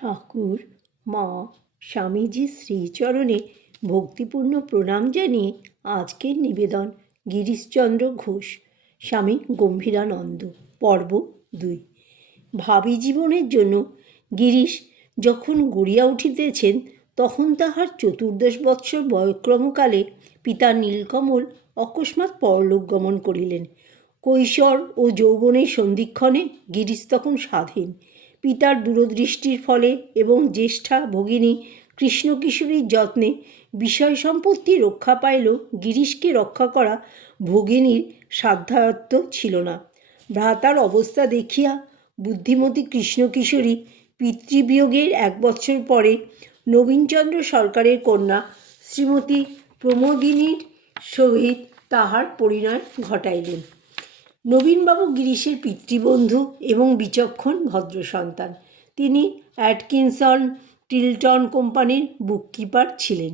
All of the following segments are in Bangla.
ঠাকুর মা স্বামীজির শ্রীচরণে ভক্তিপূর্ণ প্রণাম জানিয়ে আজকের নিবেদন গিরিশচন্দ্র ঘোষ স্বামী গম্ভীরানন্দ পর্ব 2। ভাবী জীবনের জন্য গিরিশ যখন গড়িয়া উঠিতেছেন তখন তাহার 14 বৎসর বয়ক্রমকালে পিতা নীলকমল অকস্মাৎ পরলোক গমন করিলেন। কৈশোর ও যৌবনের সন্ধিক্ষণে গিরিশ তখন স্বাধীন। পিতার দূরদৃষ্টির ফলে এবং জ্যেষ্ঠা ভগিনী কৃষ্ণকিশোরীর যত্নে বিষয় সম্পত্তি রক্ষা পাইলেও গিরিশকে রক্ষা করা ভগিনীর সাধ্যায়ত্ত ছিল না। ভ্রাতার অবস্থা দেখিয়া বুদ্ধিমতী কৃষ্ণকিশোরী পিতৃবিয়োগের 1 বৎসর পরে নবীনচন্দ্র সরকারের কন্যা শ্রীমতী প্রমোদিনীর সহিত তাহার পরিণয় ঘটাইলেন। নবীনবাবু গিরিশের পিতৃবন্ধু এবং বিচক্ষণ ভদ্র সন্তান। তিনি অ্যাটকিনসন টিলটন কোম্পানির বুককিপার ছিলেন।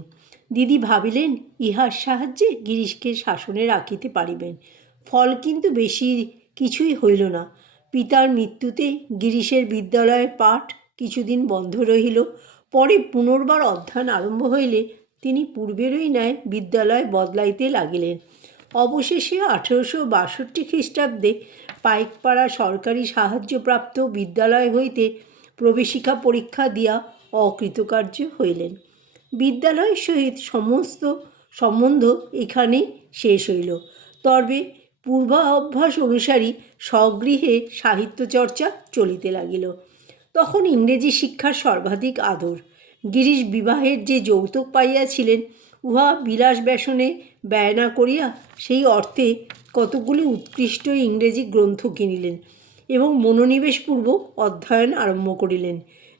দিদি ভাবিলেন ইহার সাহায্যে গিরিশকে শাসনে রাখিতে পারিবেন। ফল কিন্তু বেশি কিছুই হইল না। পিতার মৃত্যুতে গিরিশের বিদ্যালয়ের পাঠ কিছুদিন বন্ধ রহিল। পরে পুনর্বার অধ্যয়ন আরম্ভ হইলে তিনি পূর্বেরই ন্যায় বিদ্যালয় বদলাইতে লাগিলেন। অবশেষে 1862 খ্রিস্টাব্দে পাইকপাড়া সরকারি সাহায্যপ্রাপ্ত বিদ্যালয় হইতে প্রবেশিকা পরীক্ষা দিয়া অকৃতকার্য হইলেন। বিদ্যালয়ের সহিত সমস্ত সম্বন্ধ এখানেই শেষ হইল। তবে পূর্বাভ্যাস অনুসারী স্বগৃহে সাহিত্যচর্চা চলিতে লাগিল। তখন ইংরেজি শিক্ষার সর্বাধিক আদর। গিরিশ বিবাহের যে যৌতুক পাইয়াছিলেন উহা বিলাস ব্যসনে ব্যয় না করিয়া সেই অর্থে কতগুলি উৎকৃষ্ট ইংরেজি গ্রন্থ কিনিলেন এবং মনোনিবেশপূর্বক অধ্যয়ন আরম্ভ করিলেন।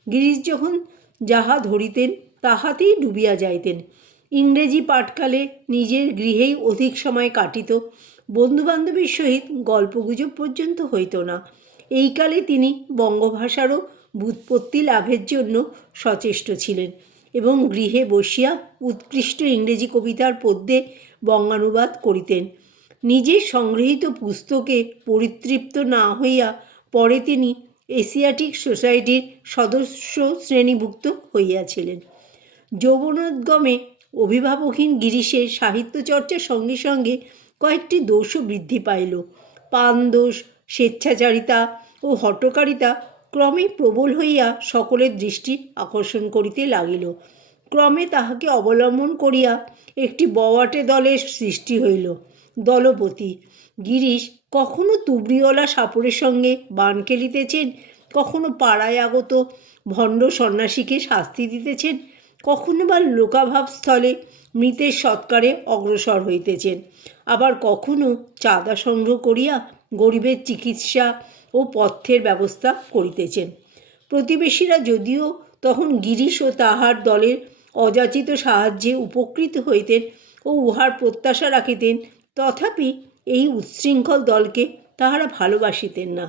গিরিশ যখন যাহা ধরিতেন তাহাতেই ডুবিয়া যাইতেন। ইংরেজি পাঠকালে নিজের গৃহেই অধিক সময় কাটিত। বন্ধুবান্ধবের সহিত গল্পগুজব পর্যন্ত হইত না। এই কালে তিনি বঙ্গভাষারও ব্যুৎপত্তি লাভের জন্য সচেষ্ট ছিলেন এবং গৃহে বসিয়া উৎকৃষ্ট ইংরেজি কবিতার পদ্যে বঙ্গানুবাদ করিতেন। নিজের সংগৃহীত পুস্তকে পরিতৃপ্ত না হইয়া পরে তিনি এশিয়াটিক সোসাইটির সদস্য শ্রেণীভুক্ত হইয়াছিলেন। যৌবনোদ্গমে অভিভাবকহীন গিরিশের সাহিত্যচর্চার সঙ্গে সঙ্গে কয়েকটি দোষও বৃদ্ধি পাইল। পানদোষ, স্বেচ্ছাচারিতা ও হঠকারিতা ক্রমে প্রবল হইয়া সকলের দৃষ্টি আকর্ষণ করিতে লাগিল। ক্রমে তাহাকে অবলম্বন করিয়া একটি বওয়াটে দলের সৃষ্টি হইল। দলপতি গিরিশ কখনো তুবড়িওয়ালা সাপুড়ের সঙ্গে বান খেলিতেছেন, কখনো পাড়ায় আগত ভণ্ড সন্ন্যাসীকে শাস্তি দিতেছেন, কখনো বা লোকাভাবস্থলে মৃতের সৎকারে অগ্রসর হইতেছেন, আবার কখনো চাঁদা সংগ্রহ করিয়া গরিবের চিকিৎসা ও পথ্যের ব্যবস্থা করিতেছেন। প্রতিবেশীরা যদিও তখন গিরিশ ও তাহার দলের অযাচিত সাহায্যে উপকৃত হইতেন ও উহার প্রত্যাশা রাখিতেন, তথাপি এই উচ্ছৃঙ্খল দলকে তাহারা ভালোবাসিতেন না।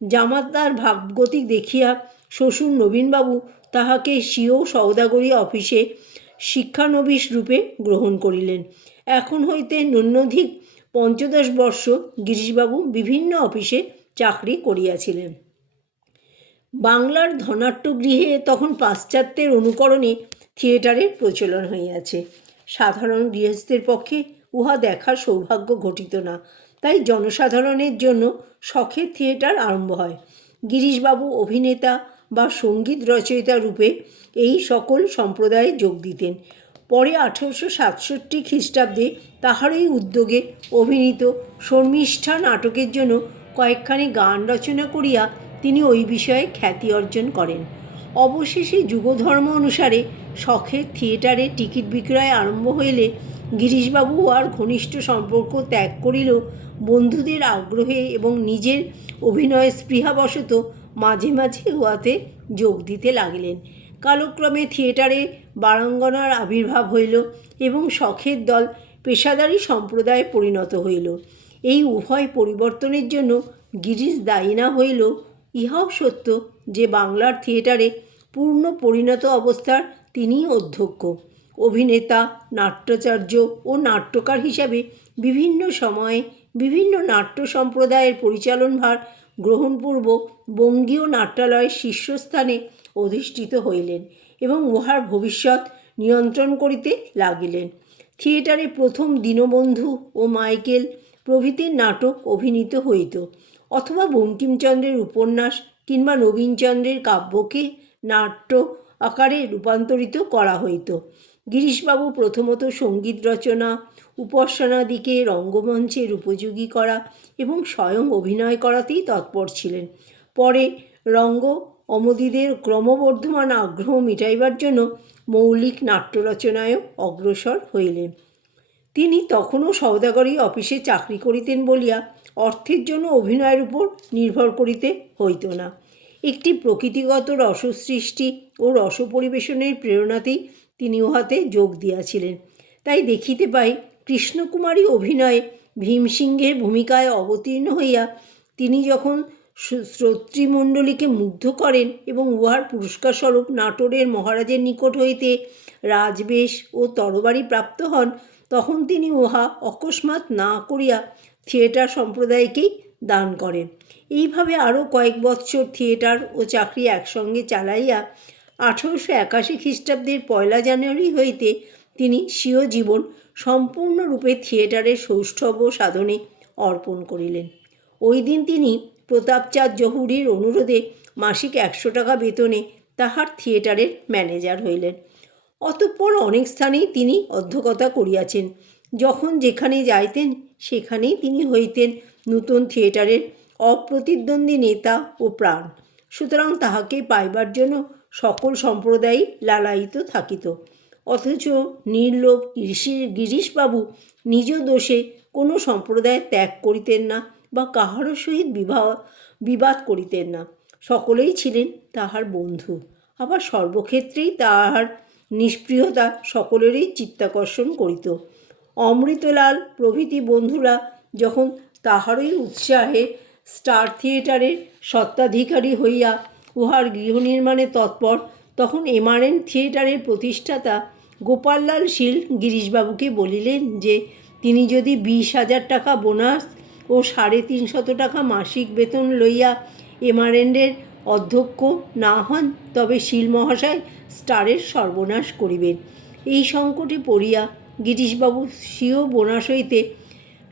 জামাতার ভাবগতিক দেখিয়া শ্বশুর নবীনবাবু তাহাকে স্বীয় সওদাগরী অফিসে শিক্ষানবিশ রূপে গ্রহণ করিলেন। এখন হইতে ন্যূনাধিক 15 বর্ষ গিরিশবাবু বিভিন্ন অফিসে চাকরি করিয়াছিলেন। বাংলার ধনাট্যগৃহে তখন পাশ্চাত্যের অনুকরণে থিয়েটারের প্রচলন হইয়াছে। সাধারণ গৃহস্থের পক্ষে উহা দেখার সৌভাগ্য ঘটিত না, তাই জনসাধারণের জন্য শখের থিয়েটার আরম্ভ হয়। গিরিশবাবু অভিনেতা বা সঙ্গীত রচয়িতা রূপে এই সকল সম্প্রদায়ে যোগ দিতেন। পরে 1867 খ্রিস্টাব্দে তাহারই উদ্যোগে অভিনীত শর্মিষ্ঠা নাটকের জন্য কয়েকখানি গান রচনা করিয়া তিনি ওই বিষয়ে খ্যাতি অর্জন করেন। অবশেষে যুগধর্ম অনুসারে শখের থিয়েটারে টিকিট বিক্রয় আরম্ভ হইলে গিরিশবাবু আর ঘনিষ্ঠ সম্পর্ক ত্যাগ করিলেও বন্ধুদের আগ্রহে এবং নিজের অভিনয় স্পৃহাবশত মাঝে মাঝে উহাতে যোগ দিতে লাগিলেন। কালক্রমে থিয়েটারে বারাঙ্গনার আবির্ভাব হইল এবং শখের দল পেশাদারী সম্প্রদায়ে পরিণত হইল। এই উভয় পরিবর্তনের জন্য গিরিশ দায়ী না হইল ইহাও সত্য যে বাংলার থিয়েটারে পূর্ণ পরিণত অবস্থার তিনিই অধ্যক্ষ। অভিনেতা, নাট্যাচার্য ও নাট্যকার হিসাবে বিভিন্ন সময়ে বিভিন্ন নাট্য সম্প্রদায়ের পরিচালনভার গ্রহণপূর্বক বঙ্গীয় নাট্যালয়ের শীর্ষস্থানে অধিষ্ঠিত হইলেন এবং উহার ভবিষ্যৎ নিয়ন্ত্রণ করিতে লাগিলেন। থিয়েটারে প্রথম দীনবন্ধু ও মাইকেল প্রভৃতির নাটক অভিনীত হইত, অথবা বঙ্কিমচন্দ্রের উপন্যাস কিংবা নবীনচন্দ্রের কাব্যকে নাট্য আকারে রূপান্তরিত করা হইত। গিরিশবাবু প্রথমত সঙ্গীত রচনা, উপাসনাদিকে রঙ্গমঞ্চের উপযোগী করা এবং স্বয়ং অভিনয় করাতেই তৎপর ছিলেন। পরে রঙ্গ অমদিদের ক্রমবর্ধমান আগ্রহ মিটাইবার জন্য মৌলিক নাট্য রচনায়ও অগ্রসর হইলেন। তিনি তখনও সওদাগরি অফিসে চাকরি করিতেন বলিয়া অর্থের জন্য অভিনয়ের উপর নির্ভর করিতে হইত না। একটি প্রকৃতিগত রসসৃষ্টি ও রসপরিবেশনের প্রেরণাতেই তিনি উহাতে যোগ দিয়াছিলেন। তাই দেখিতে পাই, কৃষ্ণকুমারী অভিনয়ে ভীমসিংহের ভূমিকায় অবতীর্ণ হইয়া তিনি যখন শ্রোতৃমণ্ডলীকে মুগ্ধ করেন এবং উহার পুরস্কারস্বরূপ নাটোরের মহারাজের নিকট হইতে রাজবেশ ও তরবারি প্রাপ্ত হন, তখন তিনি উহা অকস্মাৎ না করিয়া থিয়েটার সম্প্রদায়কেই দান করেন। এইভাবে আরও কয়েক বৎসর থিয়েটার ও চাকরি একসঙ্গে চালাইয়া 1881 খ্রিস্টাব্দের 1 জানুয়ারি হইতে তিনি স্বীয় জীবন সম্পূর্ণরূপে থিয়েটারের সৌষ্ঠব সাধনে অর্পণ করিলেন। ওই দিন তিনি প্রতাপচাঁদ জহুরির অনুরোধে মাসিক 100 টাকা বেতনে তাহার থিয়েটারের ম্যানেজার হইলেন। অতঃপর অনেক স্থানেই তিনি অধ্যক্ষতা করিয়াছেন। যখন যেখানে যাইতেন সেখানেই তিনি হইতেন নূতন থিয়েটারের অপ্রতিদ্বন্দ্বী নেতা ও প্রাণ। সুতরাং তাহাকে পাইবার জন্য সকল সম্প্রদায়ই লালায়িত থাকিত। অথচ নির্লোভ গিরিশবাবু নিজ দোষে কোনো সম্প্রদায় ত্যাগ করিতেন না বা কাহারও সহিত বিবাদ করিতেন না। সকলেই ছিলেন তাহার বন্ধু। আবার সর্বক্ষেত্রেই তাহার নিষ্প্রিয়তা সকলেরই চিত্তাকর্ষণ করিত। অমৃতলাল প্রভৃতি বন্ধুরা যখন তাহারই উৎসাহে স্টার থিয়েটারের স্বত্বাধিকারী হইয়া উহার গৃহনির্মাণে তৎপর, তখন এমআরএন থিয়েটারের প্রতিষ্ঠাতা গোপাললাল শীল গিরিশবাবুকে বলিলেন যে তিনি যদি 20,000 টাকা বোনাস ও 350 টাকা মাসিক বেতন লইয়া এমআরএনের অধ্যক্ষ না হন, তবে শীল মহাশয় স্টারের সর্বনাশ করিবেন। এই সংকটে পড়িয়া গিরিশবাবু স্বীয় বোনাস হইতে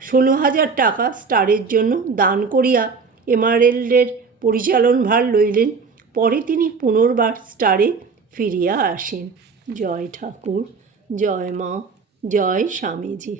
16,000 টাকা স্টারের জন্য দান করিয়া এমআরএনের পরিচালনভার লইলেন। পরে তিনি পুনর্বার স্টারে ফিরিয়া আসেন। জয় ঠাকুর, জয় মা, জয় স্বামীজি।